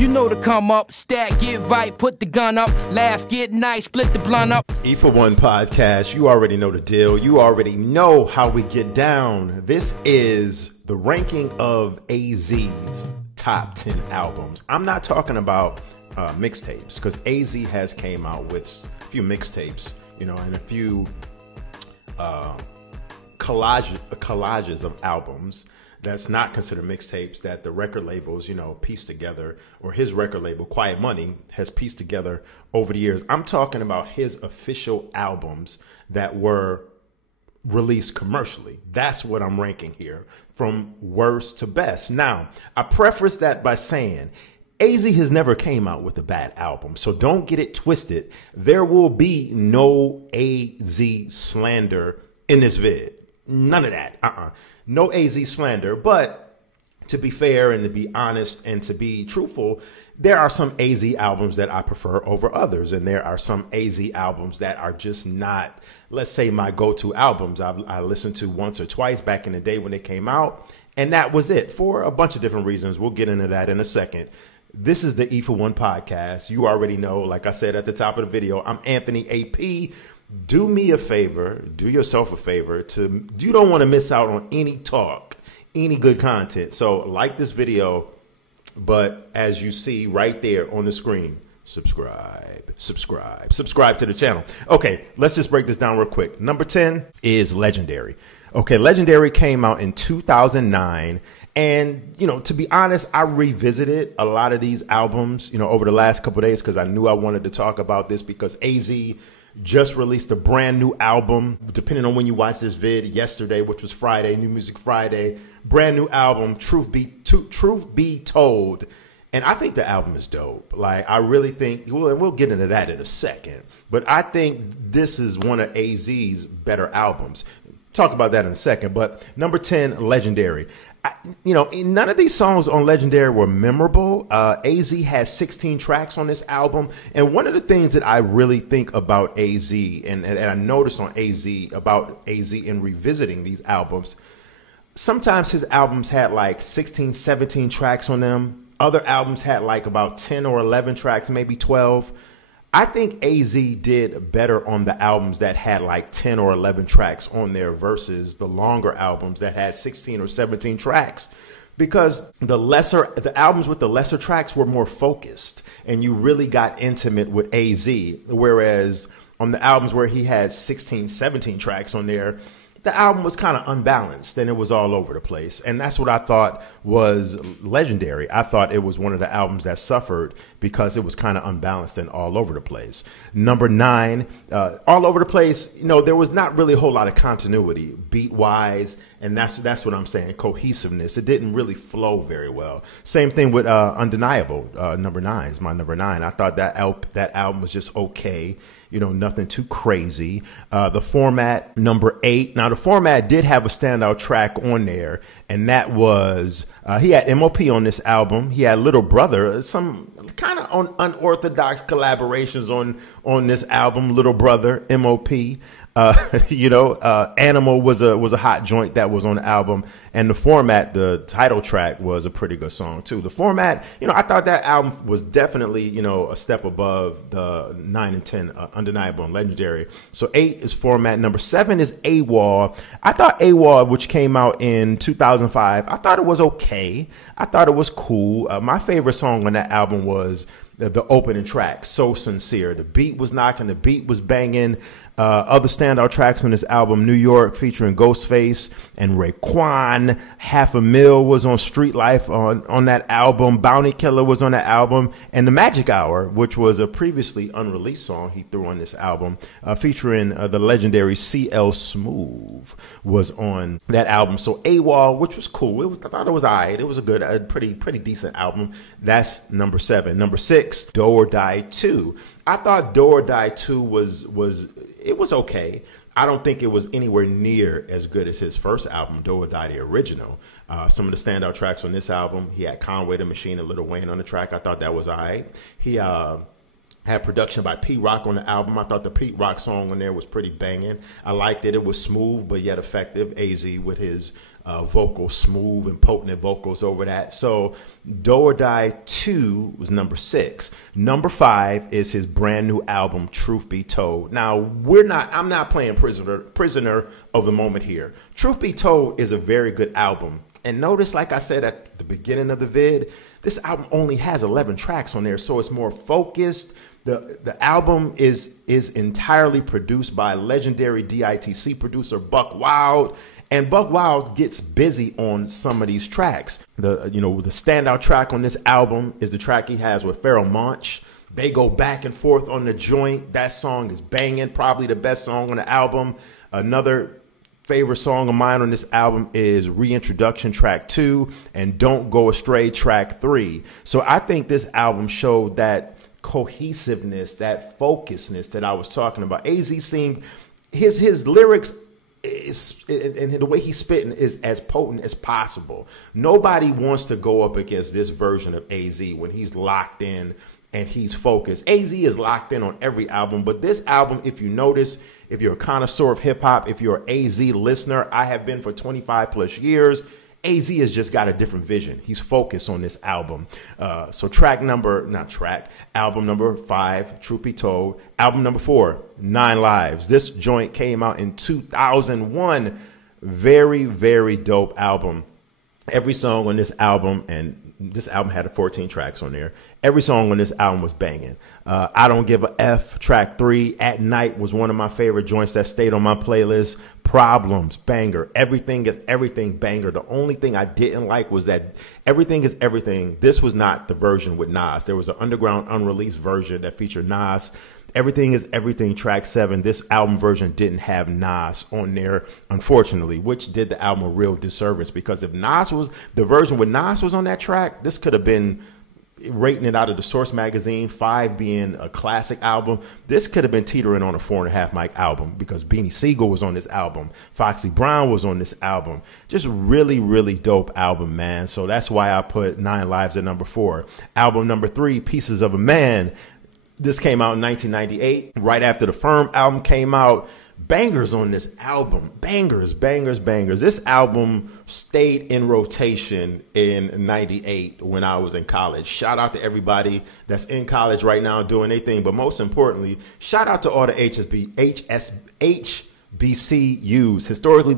You know to come up, stack, get right, put the gun up, laugh, get nice, split the blunt up. E for One podcast, you already know the deal. You already know how we get down. This is the ranking of AZ's top 10 albums. I'm not talking about mixtapes, because AZ has came out with a few mixtapes, you know, and a few collages of albums that's not considered mixtapes that the record labels, you know, pieced together, or his record label, Quiet Money, has pieced together over the years. I'm talking about his official albums that were released commercially. That's what I'm ranking here, from worst to best. Now, I preface that by saying AZ has never came out with a bad album, so don't get it twisted. There will be no AZ slander in this vid. None of that. No AZ slander. But to be fair and to be honest and to be truthful, there are some AZ albums that I prefer over others. And there are some AZ albums that are just not, let's say, my go-to albums. I listened to once or twice back in the day when they came out. And that was it, for a bunch of different reasons. We'll get into that in a second. This is the E for One podcast. You already know, like I said at the top of the video, I'm Anthony AP. Do me a favor, do yourself a favor, you don't want to miss out on any talk, any good content. So like this video, but as you see right there on the screen, subscribe to the channel. Okay, let's just break this down real quick. Number 10 is Legendary. Okay, Legendary came out in 2009. And, you know, to be honest, I revisited a lot of these albums, you know, over the last couple of days, because I knew I wanted to talk about this, because AZ just released a brand new album, depending on when you watch this vid, yesterday, which was Friday, New Music Friday, brand new album, Truth Be Told. And I think the album is dope. Like, I really think, well, and we'll get into that in a second, but I think this is one of AZ's better albums. Talk about that in a second. But number 10, Legendary. You know, none of these songs on Legendary were memorable. AZ has 16 tracks on this album. And one of the things that I really think about AZ, and I noticed on AZ, about AZ in revisiting these albums, sometimes his albums had like 16, 17 tracks on them. Other albums had like about 10 or 11 tracks, maybe 12. I think AZ did better on the albums that had like 10 or 11 tracks on there versus the longer albums that had 16 or 17 tracks, because the albums with the lesser tracks were more focused and you really got intimate with AZ. Whereas on the albums where he had 16, 17 tracks on there, the album was kind of unbalanced and it was all over the place. And that's what I thought was Legendary. I thought it was one of the albums that suffered because it was kind of unbalanced and all over the place. Number 9, all over the place. You know, there was not really a whole lot of continuity beat wise. And that's what I'm saying. Cohesiveness. It didn't really flow very well. Same thing with Undeniable. Number 9 is my number 9. I thought that album was just okay. You know, nothing too crazy. The Format, number 8. Now, the Format did have a standout track on there, and that was, he had MOP on this album. He had Little Brother, some kind of unorthodox collaborations on this album, Little Brother, MOP. You know, Animal was a hot joint that was on the album, and The Format, the title track, was a pretty good song too. The Format, you know, I thought that album was definitely, you know, a step above the 9 and 10, Undeniable and Legendary. So 8 is Format. Number 7 is AWOL. I thought AWOL, which came out in 2005, I thought it was okay. I thought it was cool. My favorite song on that album was the opening track, So Sincere. The beat was knocking, the beat was banging. Other standout tracks on this album, New York featuring Ghostface and Raekwon. Half a Mil was on Street Life on that album. Bounty Killer was on that album. And The Magic Hour, which was a previously unreleased song he threw on this album, featuring the legendary CL Smooth, was on that album. So AWOL, which was cool. I thought it was all right. It was a pretty decent album. That's number 7. Number 6, Do or Die 2. I thought Do or Die 2 was okay. I don't think it was anywhere near as good as his first album, Do or Die, the original. Some of the standout tracks on this album, he had Conway the Machine and Lil Wayne on the track. I thought that was all right. He had production by Pete Rock on the album. I thought the Pete Rock song on there was pretty banging. I liked it. It was smooth but yet effective. AZ with his vocals, smooth and potent vocals over that. So Do or Die 2 was number 6. Number 5 is his brand new album, Truth Be Told. Now, I'm not playing prisoner of the moment here. Truth Be Told is a very good album. And notice, like I said at the beginning of the vid, this album only has 11 tracks on there, so it's more focused. The album is entirely produced by legendary DITC producer Buck Wild, and Buck Wild gets busy on some of these tracks. The standout track on this album is the track he has with Pharoah Monch. They go back and forth on the joint. That song is banging, probably the best song on the album. Another favorite song of mine on this album is Reintroduction track 2 and Don't Go Astray track 3. So I think this album showed that cohesiveness, that focusedness that I was talking about. AZ seemed, his lyrics is, and the way he's spitting is as potent as possible. Nobody wants to go up against this version of AZ when he's locked in and he's focused. AZ is locked in on every album, but this album, if you notice, if you're a connoisseur of hip hop, if you're an AZ listener, I have been for 25 plus years. AZ has just got a different vision. He's focused on this album. So album number 5, Truth Be Told. Album number 4, 9 Lives. This joint came out in 2001. Very, very dope album. Every song on this album, and this album had 14 tracks on there. Every song on this album was banging. I Don't Give a F, track 3. At Night was one of my favorite joints that stayed on my playlist. Problems, banger. Everything is Everything, banger. The only thing I didn't like was that Everything Is Everything. This was not the version with Nas. There was an underground unreleased version that featured Nas. Everything Is Everything, track 7. This album version didn't have Nas on there, unfortunately, which did the album a real disservice, because if the version with Nas was on that track, this could have been rating it out of the Source magazine, 5 being a classic album. This could have been teetering on a 4.5 mic album, because Beanie Siegel was on this album. Foxy Brown was on this album. Just really, really dope album, man. So that's why I put 9 Lives at number 4. Album number 3, Pieces of a Man. This came out in 1998, right after the Firm album came out. Bangers on this album. Bangers, bangers, bangers. This album stayed in rotation in 98 when I was in college. Shout out to everybody that's in college right now doing their thing. But most importantly, shout out to all the HBCUs, historically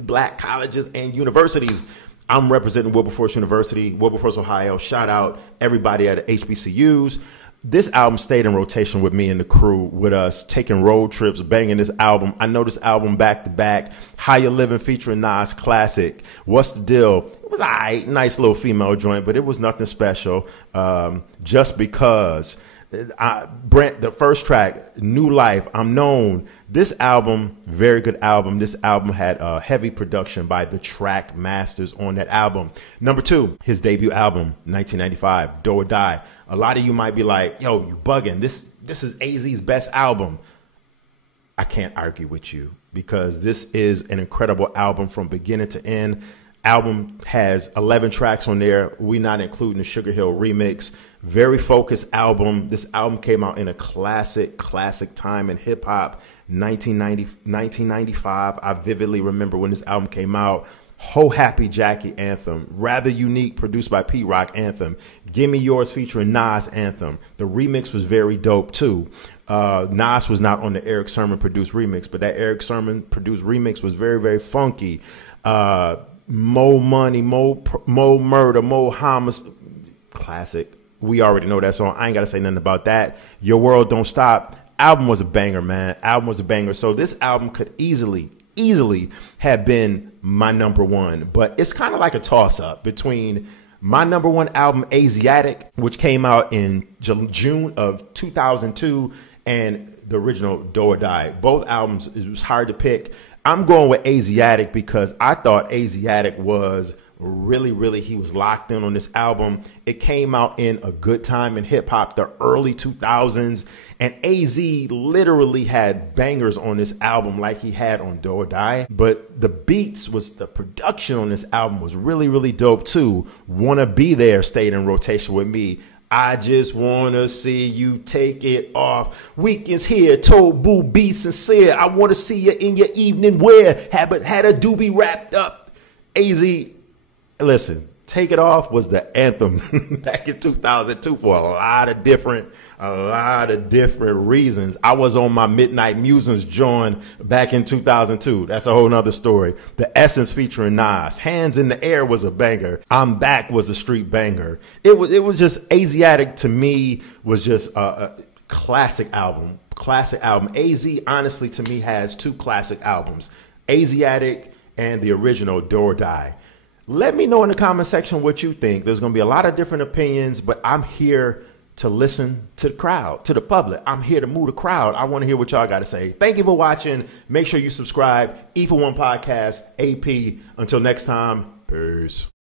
black colleges and universities. I'm representing Wilberforce University, Wilberforce, Ohio. Shout out everybody at HBCUs. This album stayed in rotation with me and the crew, with us taking road trips, banging this album. I know this album back to back. How You Living featuring Nas, classic. What's the Deal? It was all right, nice little female joint, but it was nothing special. Just Because. Brent, the first track, New Life, I'm Known. This album, very good album. This album had heavy production by the Track Masters on that album. Number 2, his debut album, 1995, Do or Die. A lot of you might be like, yo, you bugging. This is AZ's best album. I can't argue with you, because this is an incredible album from beginning to end. Album has 11 tracks on there. We're not including the Sugar Hill remix. Very focused album. This album came out in a classic time in hip hop, 1995. I vividly remember when this album came out. Ho Happy Jackie, anthem. Rather Unique, produced by Pete Rock, anthem. Gimme Yours featuring Nas, anthem. The remix was very dope too. Nas was not on the Eric Sermon produced remix, but that Eric Sermon produced remix was very, very funky. Mo Money, Mo Murder, Mo Homicide, classic. We already know that song. I ain't got to say nothing about that. Your World Don't Stop. Album was a banger, man. Album was a banger. So this album could easily have been my number 1, but it's kind of like a toss up between my number 1 album, Asiatic, which came out in June of 2002, and the original Do or Die. Both albums, it was hard to pick. I'm going with Asiatic because I thought Asiatic was really, he was locked in on this album. It came out in a good time in hip hop, the early 2000s, and AZ literally had bangers on this album like he had on Do or Die. But the production on this album was really, really dope too. Wanna Be There stayed in rotation with me. I just wanna see you take it off. Weekends here, told boo, be sincere. I wanna see you in your evening wear. Had a doobie wrapped up. AZ, listen, Take It Off was the anthem back in 2002 for a lot of different reasons. I was on my Midnight Musings joint back in 2002. That's a whole nother story. The Essence featuring Nas. Hands in the Air was a banger. I'm Back was a street banger. It was just Asiatic to me was just a classic album. AZ honestly to me has two classic albums. Asiatic and the original Do or Die. Let me know in the comment section what you think. There's going to be a lot of different opinions, but I'm here to listen to the crowd, to the public. I'm here to move the crowd. I want to hear what y'all got to say. Thank you for watching. Make sure you subscribe. E for One Podcast, AP. Until next time, peace.